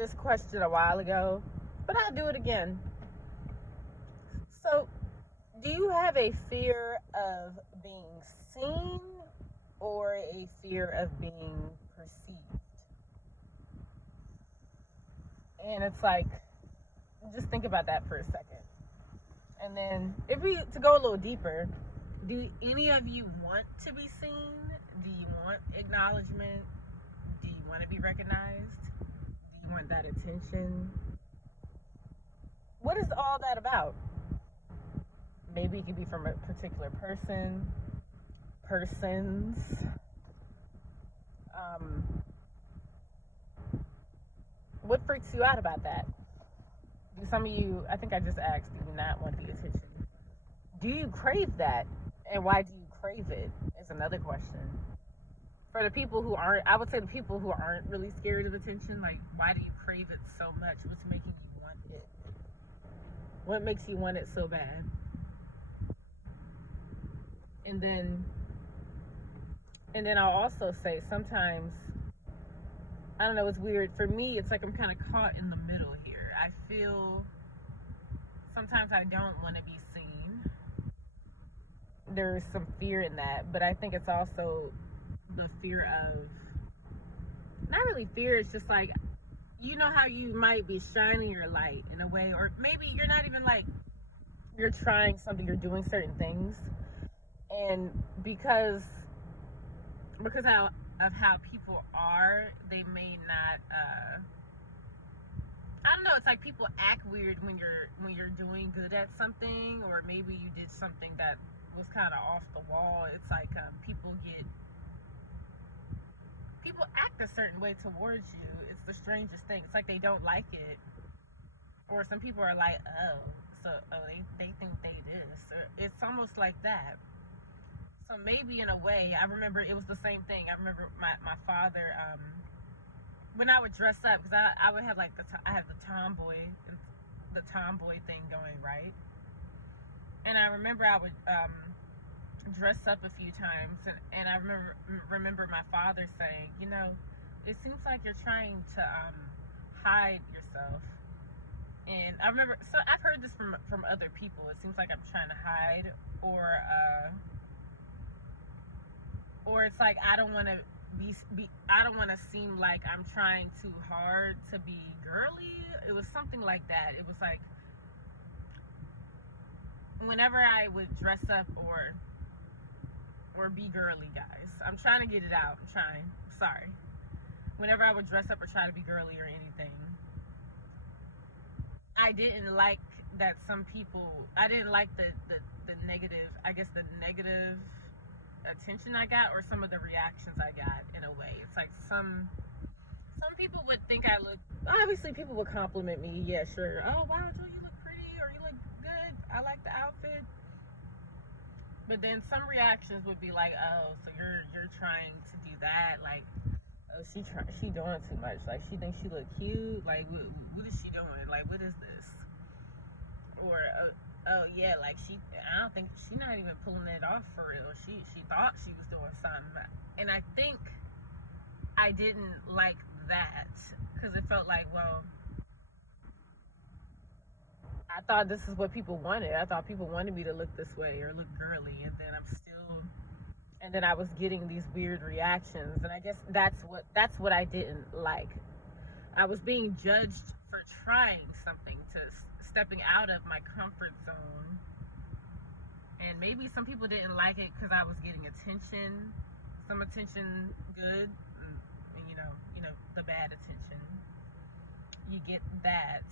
this question a while ago, but I'll do it again. So, do you have a fear of being seen or a fear of being perceived? And it's like, just think about that for a second. And then, if we to go a little deeper, do any of you want to be seen? Do you want acknowledgement? Do you want to be recognized? Do you want that attention? What is all that about? Maybe it could be from a particular person, persons. Um, what freaks you out about that? Do some of you, I think I just asked, do you not want the attention? Do you crave that? And why do you crave it? Is another question. For the people who aren't, I would say the people who aren't really scared of attention, like, why do you crave it so much? What's making you want it? What makes you want it so bad? And then, I'll also say sometimes, I don't know, it's weird. For me, it's like I'm kind of caught in the middle here. I feel sometimes I don't want to be seen. There's some fear in that, but I think it's also the fear of, not really fear, it's just like, you know how you might be shining your light in a way, or maybe you're not even like, you're trying something, you're doing certain things, and because of how people are, they may not I don't know, it's like people act weird when you're doing good at something, or maybe you did something that was kind of off the wall. It's like people act a certain way towards you. It's the strangest thing. It's like they don't like it, or some people are like, they think they this, or it's almost like that. So maybe in a way, I remember it was the same thing. I remember my father, when I would dress up, because I would have like I have the tomboy thing going, right? And I remember I would dress up a few times, and I remember my father saying, it seems like you're trying to hide yourself. And I remember, so I've heard this from other people. It seems like I'm trying to hide, or it's like I don't want to I don't want to seem like I'm trying too hard to be girly. It was something like that. It was like whenever I would dress up or be girly, guys. I'm trying to get it out. I'm trying. Sorry. Whenever I would dress up or try to be girly or anything, I didn't like that some people. I didn't like the negative. I guess the negative attention I got, or some of the reactions I got. In a way, it's like some people would think I look. Obviously, people would compliment me. Yeah, sure. Oh wow, Joe, you look pretty, or you look good. I like the outfit. But then some reactions would be like, oh, so you're trying to do that, like, oh, she doing too much, like she thinks she look cute, like what is she doing, like what is this, or oh yeah, like I don't think she not even pulling it off for real. She thought she was doing something, and I think I didn't like that because it felt like, well, I thought this is what people wanted. I thought people wanted me to look this way or look girly, and then I was getting these weird reactions, and I guess that's what I didn't like. I was being judged for trying something, to stepping out of my comfort zone, and maybe some people didn't like it because I was getting attention, some attention, good, and the bad attention. You get that,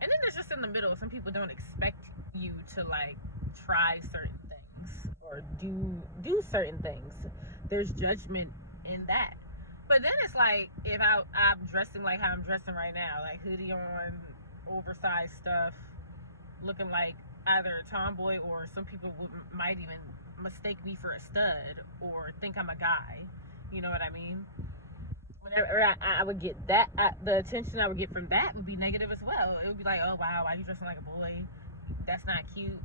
and then there's just in the middle. Some people don't expect you to like try certain things or do certain things. There's judgment in that. But then it's like, if I'm dressing like how I'm dressing right now, like hoodie on, oversized stuff, looking like either a tomboy, or some people might even mistake me for a stud or think I'm a guy. You know what I mean? Whenever I would get that, the attention I would get from that would be negative as well. It would be like, oh wow, why are you dressing like a boy? That's not cute.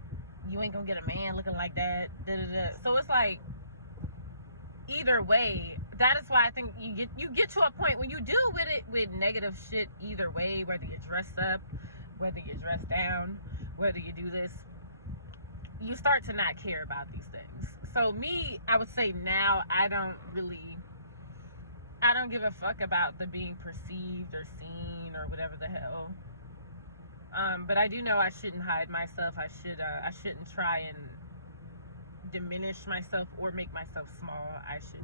You ain't gonna get a man looking like that. Da, da, da. So it's like, either way, that is why I think you get to a point when you deal with it with negative shit either way, whether you dress up, whether you dress down, whether you do this, you start to not care about these things. So me, I would say now I don't give a fuck about the being perceived or seen or whatever the hell. But I do know I shouldn't hide myself. I shouldn't try and diminish myself or make myself small. I should,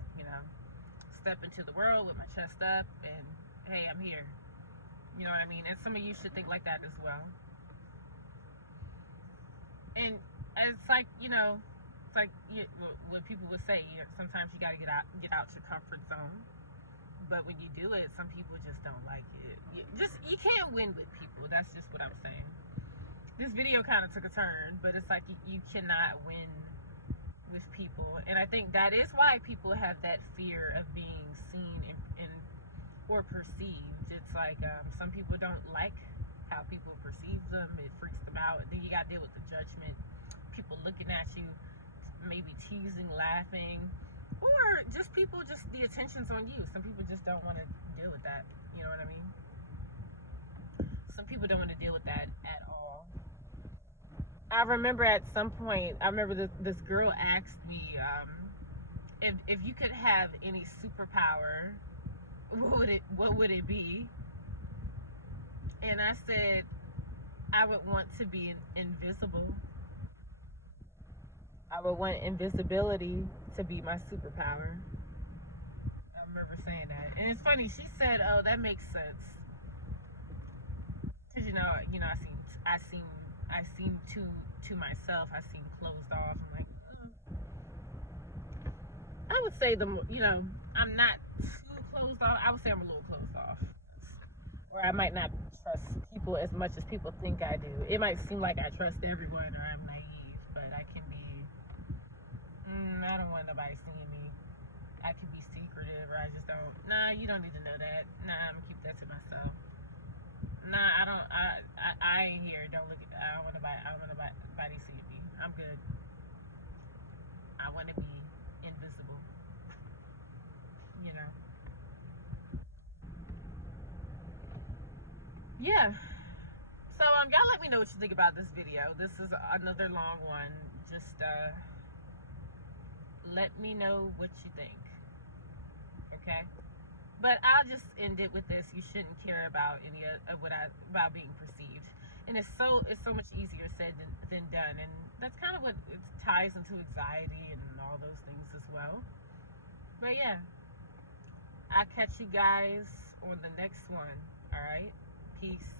step into the world with my chest up and, hey, I'm here. You know what I mean? And some of you should think like that as well. And it's like, it's like what people would say. Sometimes you gotta get out your comfort zone. But when you do it, some people just don't like it. You can't win with people. That's just what I'm saying. This video kind of took a turn, but it's like you cannot win with people. And I think that is why people have that fear of being seen or perceived. It's like some people don't like how people perceive them. It freaks them out. And then you got to deal with the judgment. People looking at you, maybe teasing, laughing. Or just the attention's on you. Some people just don't want to deal with that. You know what I mean? Some people don't want to deal with that at all. I remember at some point, this girl asked me if you could have any superpower, what would it be? And I said I would want to be invisible. I would want invisibility to be my superpower. I remember saying that, and it's funny. She said, "Oh, that makes sense." Cause I seem to myself. I seem closed off. I'm like, I would say I'm not too closed off. I would say I'm a little closed off, or I might not trust people as much as people think I do. It might seem like I trust everyone or I'm naive, but I can be. I don't want nobody seeing me. I can be secretive, or I just don't. Nah, you don't need to know that. Nah, I'm gonna keep that to myself. Nah, I don't. I ain't here. Don't look at. I don't want nobody seeing me. I'm good. I want to be invisible. You know. Yeah. So y'all let me know what you think about this video. This is another long one. Just let me know what you think. Okay. But I'll just end it with this: you shouldn't care about any of about being perceived, and it's so much easier said than done, and that's kind of what it ties into anxiety and all those things as well. But yeah, I'll catch you guys on the next one. All right, peace.